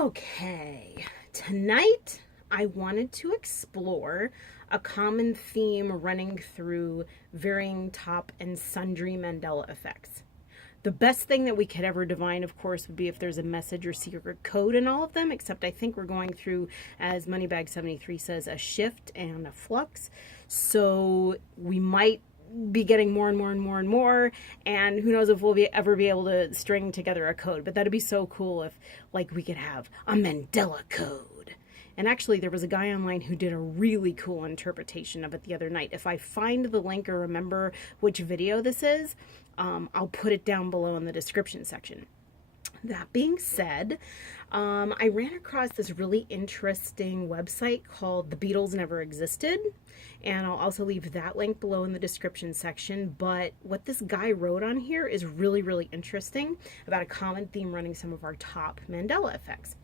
Okay, tonight I wanted to explore a common theme running through varying top and sundry Mandela effects. The best thing that we could ever divine, of course, would be if there's a message or secret code in all of them, except I think we're going through, as Moneybag73 says, a shift and a flux. So we might be getting more and more and more and more, and who knows if we'll ever be able to string together a code. But that'd be so cool if, like, we could have a Mandela code. And actually, there was a guy online who did a really cool interpretation of it the other night. If I find the link or remember which video this is, I'll put it down below in the description section. That being said, I ran across this really interesting website called The Beatles Never Existed, and I'll also leave that link below in the description section. But what this guy wrote on here is really, really interesting about a common theme running some of our top Mandela effects.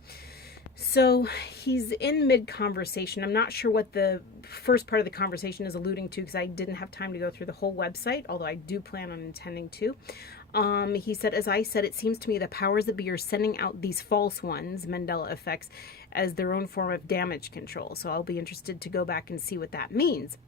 So he's in mid-conversation. I'm not sure what the first part of the conversation is alluding to because I didn't have time to go through the whole website, although I do plan on intending to. He said, as I said, it seems to me the powers that be are sending out these false ones, Mandela effects, as their own form of damage control. So I'll be interested to go back and see what that means,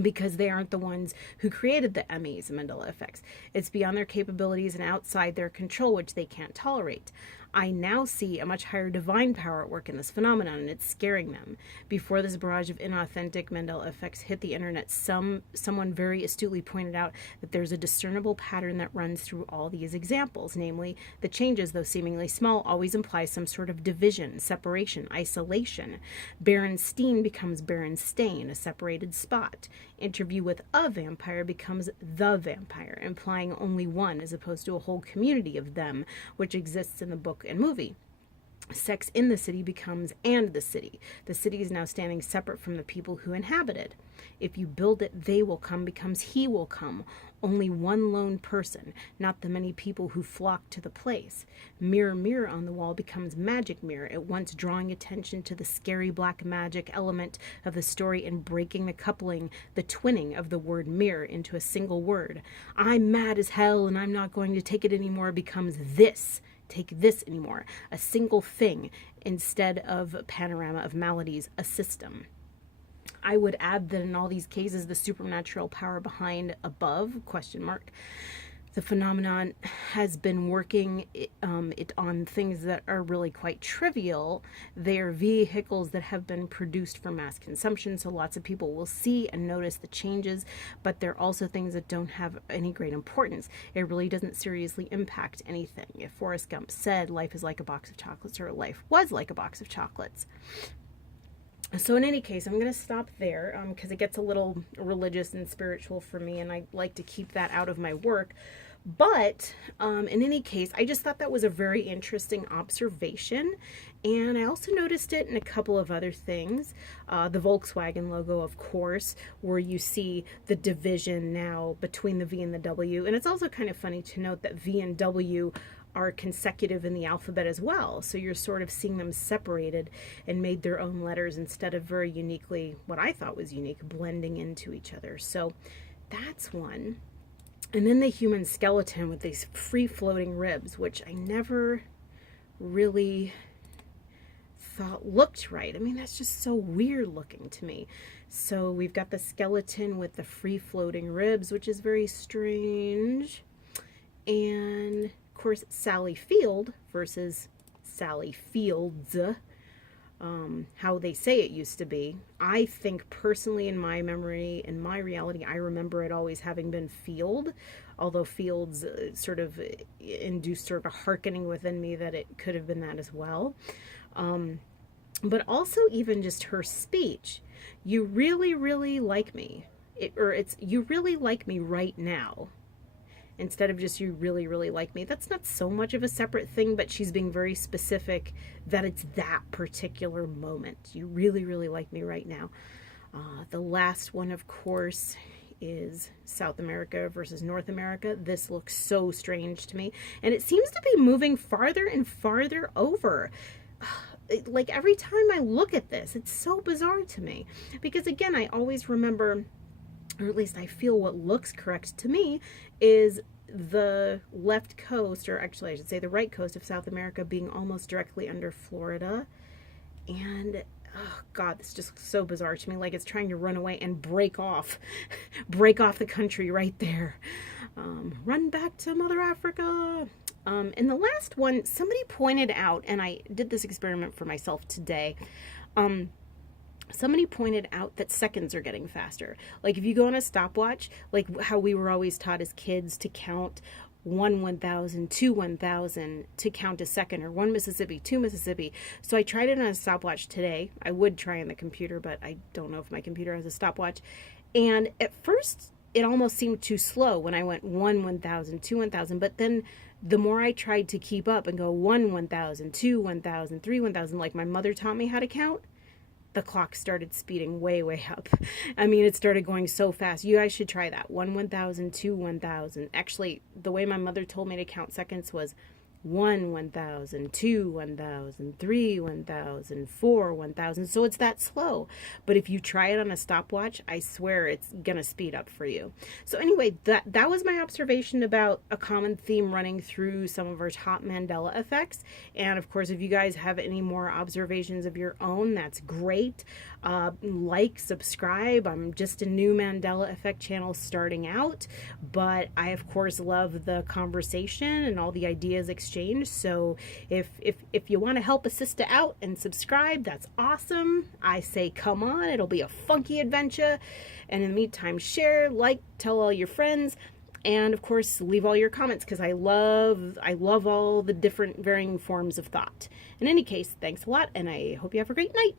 because they aren't the ones who created the MEs, Mandela effects. It's beyond their capabilities and outside their control, which they can't tolerate. I now see a much higher divine power at work in this phenomenon, and it's scaring them. Before this barrage of inauthentic Mandela effects hit the internet, someone very astutely pointed out that there's a discernible pattern that runs through all these examples. Namely, the changes, though seemingly small, always imply some sort of division, separation, isolation. Berenstain becomes Berenstain, a separated spot. Interview with a vampire becomes the vampire, implying only one as opposed to a whole community of them, which exists in the book and movie. Sex in the City becomes and the city. The city is now standing separate from the people who inhabit it. If you build it, they will come becomes he will come. Only one lone person, not the many people who flock to the place. Mirror, mirror on the wall becomes magic mirror, at once drawing attention to the scary black magic element of the story and breaking the coupling, the twinning of the word mirror into a single word. I'm mad as hell and I'm not going to take it anymore becomes this. Take this anymore. A single thing instead of a panorama of maladies, a system. I would add that in all these cases, the supernatural power behind above, the phenomenon has been working it on things that are really quite trivial. They are vehicles that have been produced for mass consumption, so lots of people will see and notice the changes, but they're also things that don't have any great importance. It really doesn't seriously impact anything. If Forrest Gump said life is like a box of chocolates, or life was like a box of chocolates. So in any case, I'm going to stop there because it gets a little religious and spiritual for me, and I like to keep that out of my work. But in any case, I just thought that was a very interesting observation, and I also noticed it in a couple of other things. The Volkswagen logo, of course, where you see the division now between the V and the W, and it's also kind of funny to note that V and W are consecutive in the alphabet as well. So you're sort of seeing them separated and made their own letters instead of very uniquely, what I thought was unique, blending into each other. So that's one. And then the human skeleton with these free-floating ribs, which I never really thought looked right. I mean, that's just so weird looking to me. So we've got the skeleton with the free-floating ribs, which is very strange. And of course, Sally Field versus Sally Fields, how they say it used to be. I think personally, in my memory, in my reality, I remember it always having been Field, although Fields sort of induced sort of a hearkening within me that it could have been that as well. But also even just her speech, you really, really like me, it's you really like me right now. Instead of just you really, really like me. That's not so much of a separate thing, but she's being very specific that it's that particular moment. You really, really like me right now. The last one, of course, is South America versus North America. This looks so strange to me. And it seems to be moving farther and farther over. Like every time I look at this, it's so bizarre to me. Because again, I always remember, or at least I feel what looks correct to me, is the left coast, or actually I should say the right coast of South America being almost directly under Florida. And oh God, this is just so bizarre to me. Like it's trying to run away and break off, break off the country right there. Run back to Mother Africa. And the last one, somebody pointed out, and I did this experiment for myself today. Somebody pointed out that seconds are getting faster. Like if you go on a stopwatch, like how we were always taught as kids to count 1,000, 1,000 to count a second, or 1 Mississippi, 2 Mississippi. So I tried it on a stopwatch today. I would try on the computer, but I don't know if my computer has a stopwatch. And at first, it almost seemed too slow when I went 1,000, 2 1,000. But then the more I tried to keep up and go 1,000, 2 1,000, 3 1,000, like my mother taught me how to count, the clock started speeding way, way up. I mean, it started going so fast. You guys should try that. 1,000, 2 1,000. Actually, the way my mother told me to count seconds was 1,000, 2 1,000, 3 1,000, 4 1,000. So it's that slow. But if you try it on a stopwatch, I swear it's gonna speed up for you. So anyway, that was my observation about a common theme running through some of our top Mandela effects. And of course, if you guys have any more observations of your own, that's great. Like, subscribe. I'm just a new Mandela effect channel starting out, but I of course love the conversation and all the ideas exchanged. So if you want to help a sister out and subscribe, that's awesome. I say come on, it'll be a funky adventure. And in the meantime, share, like, tell all your friends, and of course leave all your comments, because I love all the different varying forms of thought. In any case, thanks a lot, and I hope you have a great night.